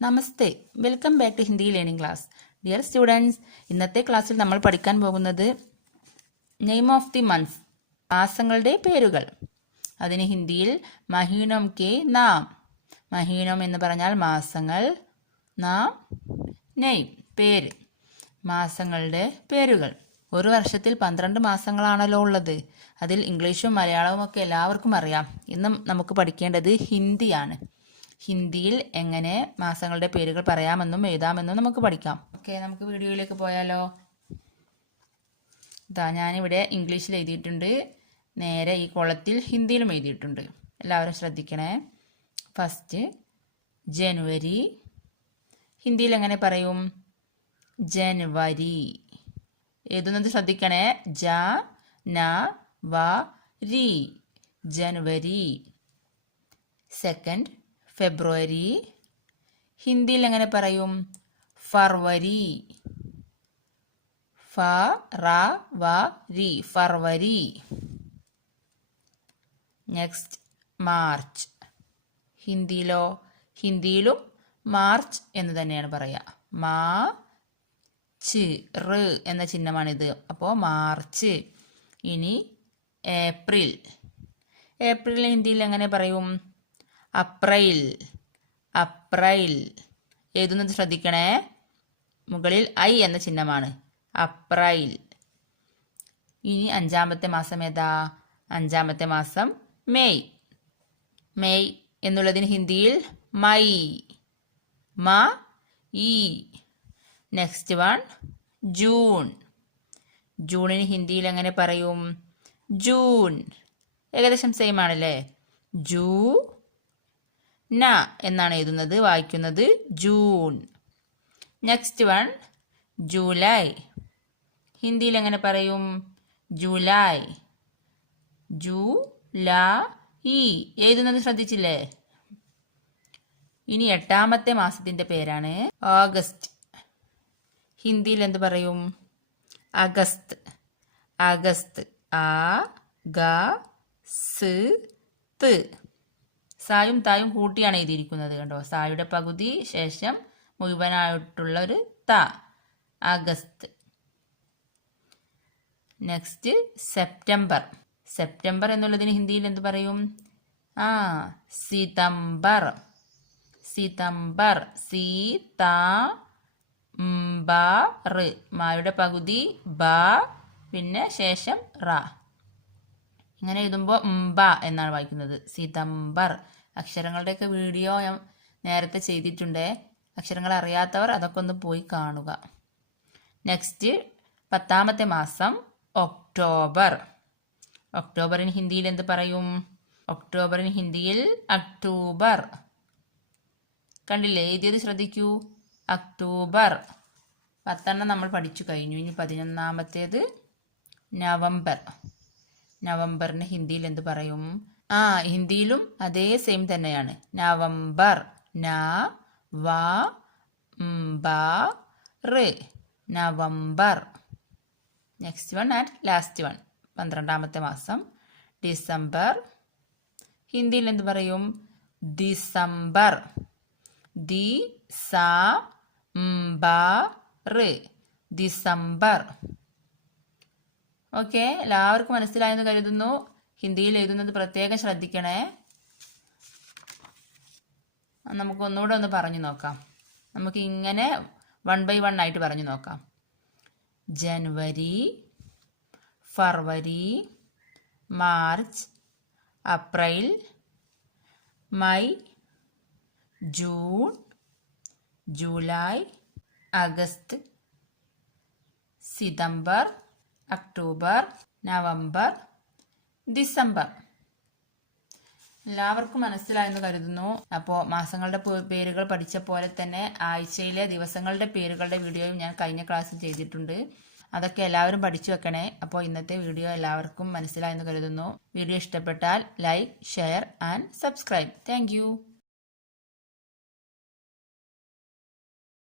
Namaste, welcome back to Hindi learning class. Dear students, ഇന്നത്തെ ക്ലാസ്സിൽ നമ്മൾ പഠിക്കാൻ പോകുന്നത് നെയിം ഓഫ് ദി മന്ത്സ്, മാസങ്ങളുടെ പേരുകൾ. അതിന് ഹിന്ദിയിൽ മഹീനോം കെ നാം. മഹീനോം എന്ന് പറഞ്ഞാൽ മാസങ്ങൾ, നാം നെയിം പേര്, മാസങ്ങളുടെ പേരുകൾ. ഒരു വർഷത്തിൽ 12 മാസങ്ങളാണല്ലോ ഉള്ളത്. അതിൽ ഇംഗ്ലീഷും മലയാളവും ഒക്കെ എല്ലാവർക്കും അറിയാം. ഇന്നും നമുക്ക് പഠിക്കേണ്ടത് ഹിന്ദിയാണ്. ഹിന്ദിയിൽ എങ്ങനെ മാസങ്ങളുടെ പേരുകൾ പറയാമെന്നും എഴുതാമെന്നും നമുക്ക് പഠിക്കാം. ഓക്കെ, നമുക്ക് വീഡിയോയിലേക്ക് പോയാലോ. ഞാനിവിടെ ഇംഗ്ലീഷിൽ എഴുതിയിട്ടുണ്ട്, നേരെ ഈ കോളത്തിൽ ഹിന്ദിയിലും എഴുതിയിട്ടുണ്ട്. എല്ലാവരും ശ്രദ്ധിക്കണേ. ഫസ്റ്റ് ജനുവരി. ഹിന്ദിയിൽ എങ്ങനെ പറയും? ജനുവരി. എഴുതുന്നത് ശ്രദ്ധിക്കണേ. ജ ന വ രി, ജനുവരി. സെക്കൻഡ് ഫെബ്രുവരി. ഹിന്ദിയിൽ എങ്ങനെ പറയും? ഫർവരി. ഫ റ വ രി, ഫർവരി. Next March. ഹിന്ദിയിലോ? ഹിന്ദിയിലും മാർച്ച് എന്ന് തന്നെയാണ് പറയുക. മാ ച് റ് എന്ന ചിഹ്നമാണിത്. അപ്പോൾ മാർച്ച്. ഇനി ഏപ്രിൽ. ഏപ്രിൽ ഹിന്ദിയിൽ എങ്ങനെ പറയും? അപ്രൈൽ. അപ്രൈൽ. എഴുതുന്നത് ശ്രദ്ധിക്കണേ. മുകളിൽ ഐ എന്ന ചിഹ്നമാണ്. അപ്രൈൽ. ഇനി അഞ്ചാമത്തെ മാസം ഏതാ? അഞ്ചാമത്തെ മാസം മെയ്. മെയ് എന്നുള്ളതിന് ഹിന്ദിയിൽ മൈ. മ ഈ. Next one June. ജൂണിന് ഹിന്ദിയിൽ എങ്ങനെ പറയും? ജൂൺ. ഏകദേശം സെയിം ആണല്ലേ. ജൂ ന എന്നാണ് എഴുതുന്നത്, വായിക്കുന്നത് ജൂൺ. Next one July. ഹിന്ദിയിൽ എങ്ങനെ പറയും? ജൂലൈ. ജൂ ല ഇ. എഴുതുന്നത് ശ്രദ്ധിച്ചില്ലേ? ഇനി എട്ടാമത്തെ മാസത്തിന്റെ പേരാണ് ഓഗസ്റ്റ്. ഹിന്ദിയിൽ എന്ത് പറയും? അഗസ്ത്. അഗസ്ത്. ആ ഗ സ് ത്. സായും തായും കൂട്ടിയാണ് എഴുതിയിരിക്കുന്നത്. കണ്ടോ? സായുടെ പകുതി ശേഷം മുഴുവനായിട്ടുള്ള ഒരു ത. അഗസ്ത്. Next September. സെപ്റ്റംബർ എന്നുള്ളതിന് ഹിന്ദിയിൽ എന്ത് പറയും? സിതംബർ. സിതംബർ. സീ ത ബ റ്. മായുടെ പകുതി ബ, പിന്നെ ശേഷം റ. ഇങ്ങനെ എഴുതുമ്പോൾ ബ എന്നാണ് വായിക്കുന്നത്. സിതംബർ. അക്ഷരങ്ങളുടെയൊക്കെ വീഡിയോ ഞാൻ നേരത്തെ ചെയ്തിട്ടുണ്ട്. അക്ഷരങ്ങൾ അറിയാത്തവർ അതൊക്കെ ഒന്ന് പോയി കാണുക. നെക്സ്റ്റ് പത്താമത്തെ മാസം ഒക്ടോബർ. ഒക്ടോബറിന് ഹിന്ദിയിൽ എന്ത് പറയും? ഒക്ടോബറിന് ഹിന്ദിയിൽ അക്ടോബർ. കണ്ടില്ലേ? എഴുതിയത് ശ്രദ്ധിക്കൂ. അക്ടോബർ. 10 നമ്മൾ പഠിച്ചു കഴിഞ്ഞു. ഇനി 11ാമത്തേത് നവംബർ. നവംബറിന് ഹിന്ദിയിൽ എന്ത് പറയും? ഹിന്ദിയിലും അതേ സെയിം തന്നെയാണ്. നവംബർ. ന വ ബ റ്, നവംബർ. Next one and last one 12ാമത്തെ മാസം ഡിസംബർ. ഹിന്ദിയിൽ എന്ത് പറയും? ഡിസംബർ. ദി സ ബ റ്, ഡിസംബർ. ഓക്കെ, എല്ലാവർക്കും മനസ്സിലായെന്ന് കരുതുന്നു. ഹിന്ദിയിൽ എഴുതുന്നത് പ്രത്യേകം ശ്രദ്ധിക്കണേ. നമുക്ക് ഒന്നുകൂടെ ഒന്ന് പറഞ്ഞു നോക്കാം. നമുക്ക് ഇങ്ങനെ 1 by 1 ആയിട്ട് പറഞ്ഞു നോക്കാം. ജനുവരി, ഫർവരി, മാർച്ച്, അപ്രിൽ, മെയ്, ജൂൺ, ജൂലൈ, അഗസ്റ്റ്, സിതംബർ, അക്ടോബർ, നവംബർ, ഡിസംബർ. എല്ലാവർക്കും മനസ്സിലായെന്ന് കരുതുന്നു. അപ്പോൾ മാസങ്ങളുടെ പേരുകൾ പഠിച്ച പോലെ തന്നെ ആഴ്ചയിലെ ദിവസങ്ങളുടെ പേരുകളുടെ വീഡിയോയും ഞാൻ കഴിഞ്ഞ ക്ലാസ്സിൽ ചെയ്തിട്ടുണ്ട്. അതൊക്കെ എല്ലാവരും പഠിച്ചു വെക്കണേ. അപ്പോൾ ഇന്നത്തെ വീഡിയോ എല്ലാവർക്കും മനസ്സിലായെന്ന് കരുതുന്നു. വീഡിയോ ഇഷ്ടപ്പെട്ടാൽ like, share and subscribe. Thank